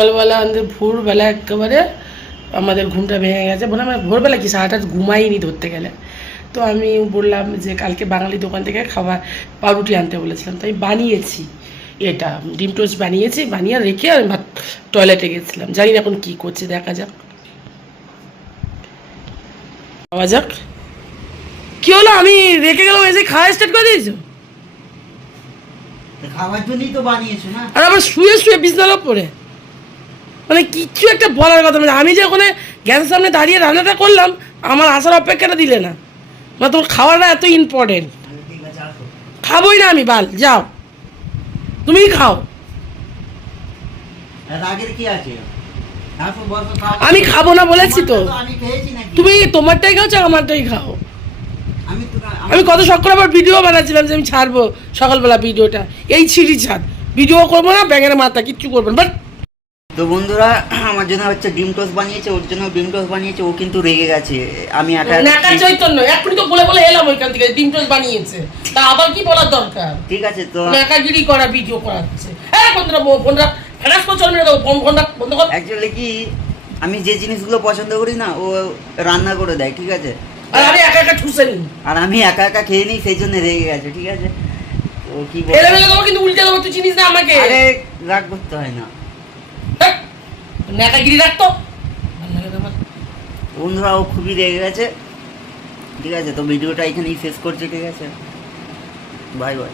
সকালবেলা আমাদের ভোরবেলা একেবারে আমাদের ঘুমটা ভেঙে গেছে, বলে আমরা ভোরবেলা কি সারাটা ঘুমাইনি ধরতে গেলে। তো আমি বললাম যে কালকে বাঙালি দোকান থেকে খাবার পাউরুটি আনতে বলেছিলাম, তো আমি বানিয়েছি এটা ডিম টোস্ট বানিয়েছি, বানিয়ে রেখে আমি টয়লেটে গেছিলাম, জানি না এখন কী করছে, দেখা যাক। পাওয়া যাক কী হলো, আমি রেখে গেলাম এসে খাওয়া স্টার্ট করে দিয়েছো? খাওয়ার জন্যই তো বানিয়েছো না? আর আবার শুয়ে শুয়ে বিছানার ওপরে, মানে কিচ্ছু একটা বলার কথা মানে আমি যে ওখানে গ্যাসের সামনে দাঁড়িয়ে রান্নাটা করলাম, আমার আসার অপেক্ষাটা দিলে না, মানে তোমার খাওয়াটা এত ইম্পর্টেন্ট। ঠিক আছে, আসো। খাবোই না আমি, বাল যাও, তুমিই খাও। এর আগের কি আছে? আসো, বসো, খাও। আমি খাবো না বলেছি তো। আমি খেয়েছি নাকি? তুমি তোমারটাই খাও, চাও আমারটাই খাও। আমি আমি কত শখ করে আবার ভিডিও বানাচ্ছিলাম যে আমি ছাড়বো সকালবেলা ভিডিওটা, এই ছিঁড়ি ছাড়, ভিডিও করবো না, ব্যাঙের মাথা কিচ্ছু করবো না। বাট তো বন্ধুরা, আমার জন্য হচ্ছে ডিম টোস্ট বানিয়েছে, ওর জন্য ডিম টোস্ট বানিয়েছে, ও কিন্তু রেগে গেছে। আমি নাকা চৈতন্য এক্ষুনি তো বলে বলে এলাম ওইখান থেকে ডিম টোস্ট বানিয়েছে, তা আবার কি বলার দরকার? ঠিক আছে তো নাকাগিরি করা ভিডিও করাচ্ছে। হ্যাঁ বন্ধুরা, ফোনটা ফেরাস করে চলবে না, ফোনটা বন্ধ কর। অ্যাকচুয়ালি কি, আমি যে জিনিসগুলো পছন্দ করি না ও রান্না করে দেয়, ঠিক আছে? আর আমি একা একা ঠুসে নিই, আর আমি একা একা খেয়ে নিই, সেই জন্য রেগে গেছে, ঠিক আছে? ও কি এলে বেলে দেবো কিন্তু উল্টে দেবো, তুই চিনিস না আমাকে। আরে রাগ করতে হয় না নাকাগিরি রাখতো। বন্ধুরা, ও খুবই রেগে গেছে, ঠিক আছে? তো ভিডিওটা এখানেই শেষ করছে, ঠিক আছে? Bye bye.